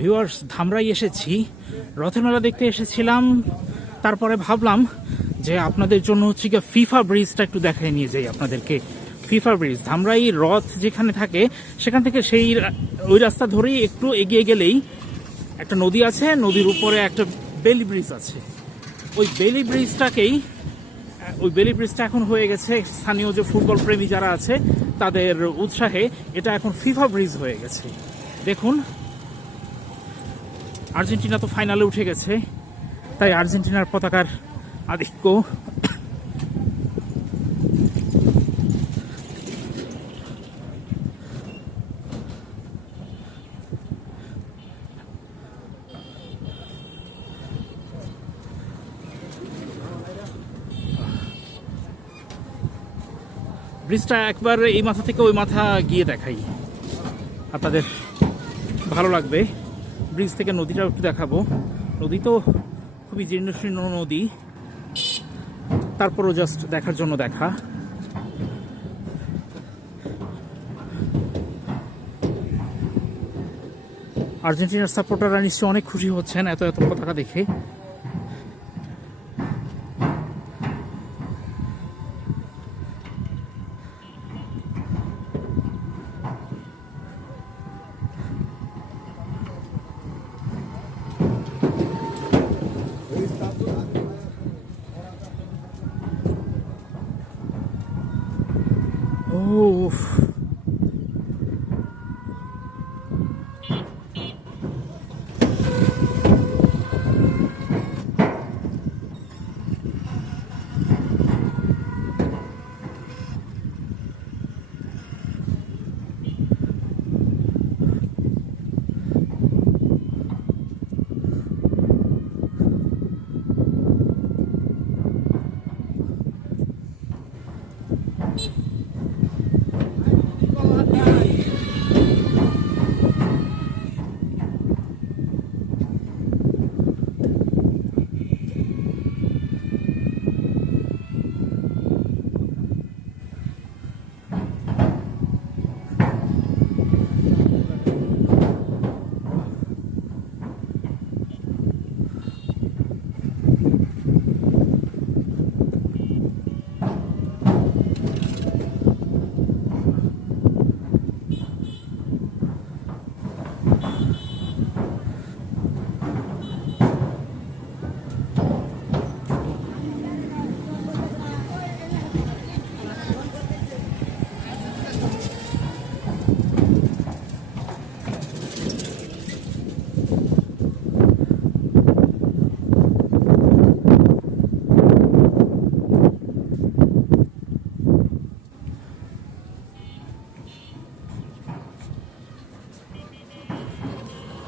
Viewers, Dhamrai এসেছি, রথের মেলা দেখতে এসেছিলাম। তারপরে ভাবলাম যে আপনাদের জন্য হচ্ছে গিয়ে ফিফা ব্রিজটা একটু দেখায় নিয়ে যাই আপনাদেরকে। ফিফা ব্রিজ, ধামরাই রথ যেখানে থাকে সেখান থেকে ওই রাস্তা ধরেই একটু এগিয়ে গেলেই একটা নদী আছে, নদীর উপরে একটা বেলি ব্রিজ আছে। ওই বেলি ব্রিজটা এখন হয়ে গেছে স্থানীয় যে ফুটবল প্রেমী যারা আছে তাদের উৎসাহে এটা এখন ফিফা ব্রিজ হয়ে গেছে। দেখুন, আর্জেন্টিনা তো ফাইনালে উঠে গেছে, তাই আর্জেন্টিনার পতাকার আধিক্য। ব্রিজটা একবার এই মাথা থেকে ওই মাথা গিয়ে দেখাই, আপনাদের ভালো লাগবে। ব্রিজ থেকে নদীটাও একটু দেখাবো। নদী তো খুবই জীর্ণশীর্ণ নদী, তারপরও জাস্ট দেখার জন্য দেখা। আর্জেন্টিনার সাপোর্টাররা নিশ্চয়ই অনেক খুশি হচ্ছেন এত এত পতাকা দেখে।